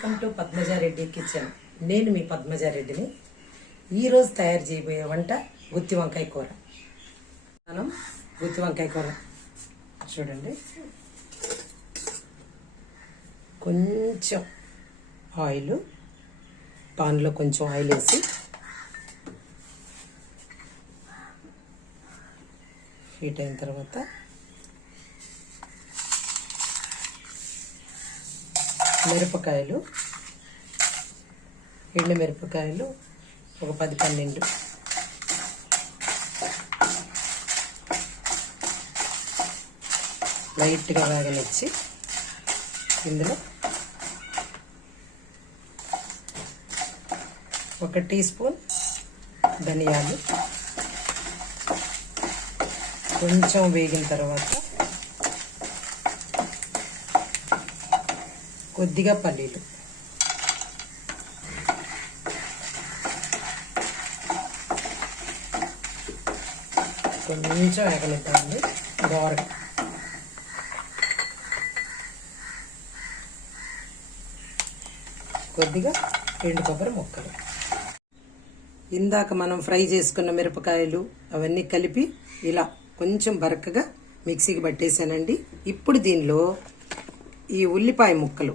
Welcome to Padmaja Reddy kitchen. నేను మీ పద్మజారెడ్డిని. ఈరోజు తయారు చేయబోయే వంట గుత్తి వంకాయ కూర. మనం గుత్తి వంకాయ కూర చూడండి. కొంచెం ఆయిల్, పాన్లో కొంచెం ఆయిల్ వేసి హీట్ అయిన తర్వాత మిరపకాయలు, ఎండు మిరపకాయలు ఒక 10-12 లైట్గా వేగనిచ్చి ఇందులో 1 టీ స్పూన్ ధనియాలు కొంచెం వేగిన తర్వాత కొద్దిగా పల్లీలు, కొంచెం వేగనిద్దామండి దోరగా. కొద్దిగా ఎండు కొబ్బరి ముక్కలు, ఇందాక మనం ఫ్రై చేసుకున్న మిరపకాయలు అవన్నీ కలిపి ఇలా కొంచెం బరకగా మిక్సీకి పట్టేసానండి. ఇప్పుడు దీనిలో ఈ ఉల్లిపాయ ముక్కలు,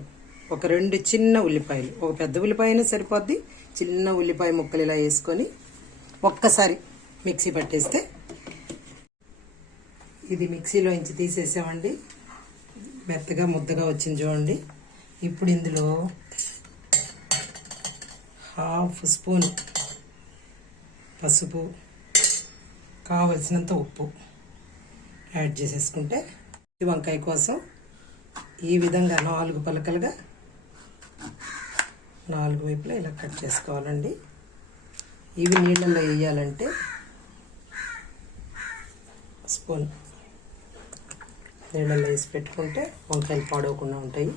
ఒక 2 చిన్న ఉల్లిపాయలు, ఒక పెద్ద ఉల్లిపాయ అయినా సరిపోద్ది, చిన్న ఉల్లిపాయ ముక్కలు ఇలా వేసుకొని ఒక్కసారి మిక్సీ పట్టేస్తే ఇది మిక్సీలో ఇంచి తీసేసామండి. మెత్తగా ముద్దగా వచ్చింది చూడండి. ఇప్పుడు ఇందులో 1/2 స్పూన్ పసుపు, కావలసినంత ఉప్పు యాడ్ చేసేసుకుంటే వంకాయ కోసం ఈ విధంగా 4 పలకలుగా 4 వైపులా ఇలా కట్ చేసుకోవాలండి. ఇవి నీళ్ళల్లో వేయాలంటే స్పూన్ నీళ్ళల్లో వేసి పెట్టుకుంటే వంకాయలు పాడవకుండా ఉంటాయి.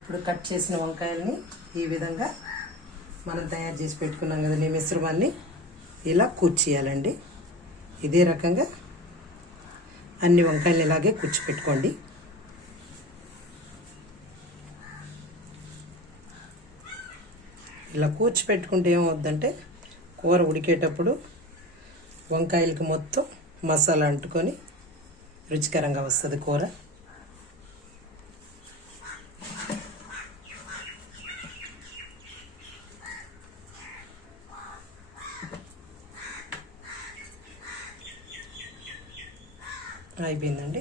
ఇప్పుడు కట్ చేసిన వంకాయలని ఈ విధంగా మనం తయారు చేసి పెట్టుకున్నాం కదండి మిశ్రమాన్ని ఇలా కూర్చేయాలండి. ఇదే రకంగా అన్ని వంకాయలు ఇలాగే కూర్చిపెట్టుకోండి. ఇలా కూర్చిపెట్టుకుంటే ఏమవుద్దంటే కూర ఉడికేటప్పుడు వంకాయలకి మొత్తం మసాలా అంటుకొని రుచికరంగా వస్తుంది కూర. అయిపోయిందండి.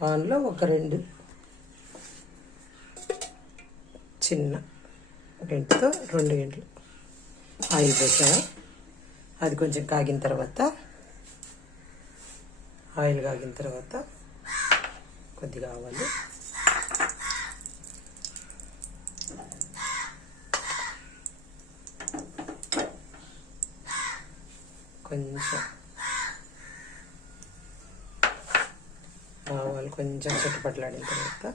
పాన్లో ఒక 2 చిన్న గంటతో 2 గంటలు ఆయిల్ పోసాను. అది కొంచెం కాగిన తర్వాత ఆయిల్ కాగిన తర్వాత కొద్దిగా ఆవాలు, కొంచెం ఆవాలు కొంచెం చిట్టుపట్లాడిన తర్వాత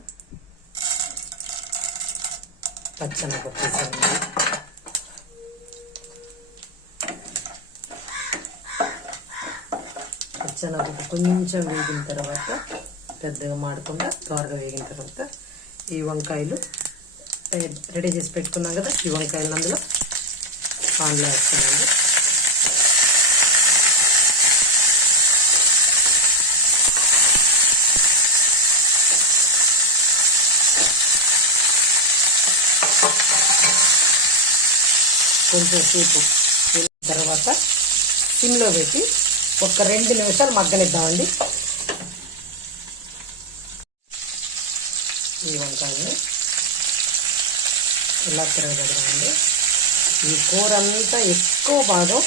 పచ్చనపప్పు వేసాను. పచ్చనపప్పు కొంచెం వేగిన తర్వాత, పెద్దగా మాడకుండా త్వరగా వేగిన తర్వాత ఈ వంకాయలు రెడీ చేసి పెట్టుకున్నాం కదా, ఈ వంకాయలు అందులో పాన్లో వేస్తానండి. కొంచెం సేపు తర్వాత సిమ్లో పెట్టి ఒక 2 నిమిషాలు మగ్గనిద్దామండి. ఈ వంకాయని ఇలా తిరగబెడదామండి. ఈ కూర అంతా ఎక్కువ భాగం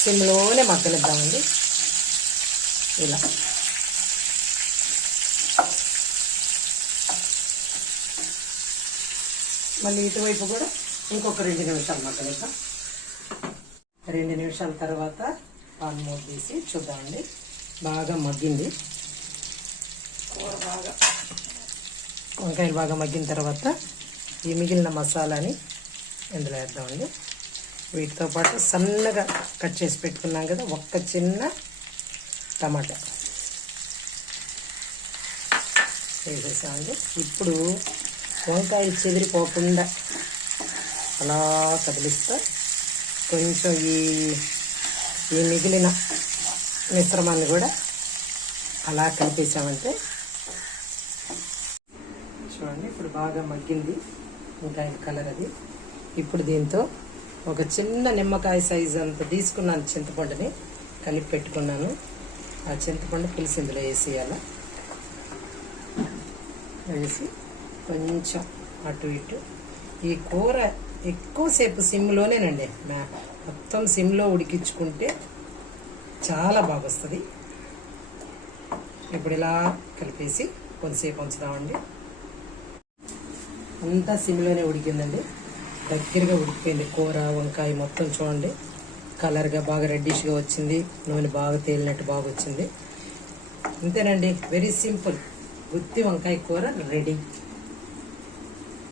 సిమ్లోనే మగ్గనిద్దామండి. ఇలా మళ్ళీ ఇటువైపు కూడా ఇంకొక 2 నిమిషాలు మగ్గనిద్దాం. 2 నిమిషాల తర్వాత పాన్ మూత తీసి చూద్దామండి. బాగా మగ్గింది కూర. వంకాయలు బాగా మగ్గిన తర్వాత ఈ మిగిలిన మసాలాని ఇందులో వేద్దామండి. వీటితో పాటు సన్నగా కట్ చేసి పెట్టుకున్నాం కదా, ఒక్క చిన్న టమాటా వేసేసామండి. ఇప్పుడు వంకాయలు చెదిరిపోకుండా అలా కదిలిస్తా కొంచెం ఈ మిగిలిన మిశ్రమాన్ని కూడా అలా కలిపేసామంటే చూడండి ఇప్పుడు బాగా మగ్గింది వంకాయ కలర్ అది. ఇప్పుడు దీంతో ఒక చిన్న నిమ్మకాయ సైజు అంత తీసుకున్నాను చింతపండుని కలిపి పెట్టుకున్నాను. ఆ చింతపండు పులుసు ఇందులో వేసేయాలి. వేసి కొంచెం అటు ఇటు ఈ కూర ఎక్కువసేపు సిమ్లోనేనండి, మొత్తం సిమ్లో ఉడికించుకుంటే చాలా బాగా వస్తుంది. ఇప్పుడు ఇలా కలిపేసి కొంతసేపు ఉంచుదామండి. అంతా సిమ్లోనే ఉడికిందండి, దగ్గరగా ఉడికిపోయింది కూర వంకాయ మొత్తం. చూడండి కలర్గా బాగా రెడ్డిష్గా వచ్చింది, నూనె బాగా తేలినట్టు బాగా వచ్చింది. అంతేనండి, వెరీ సింపుల్ గుత్తి వంకాయ కూర రెడీ.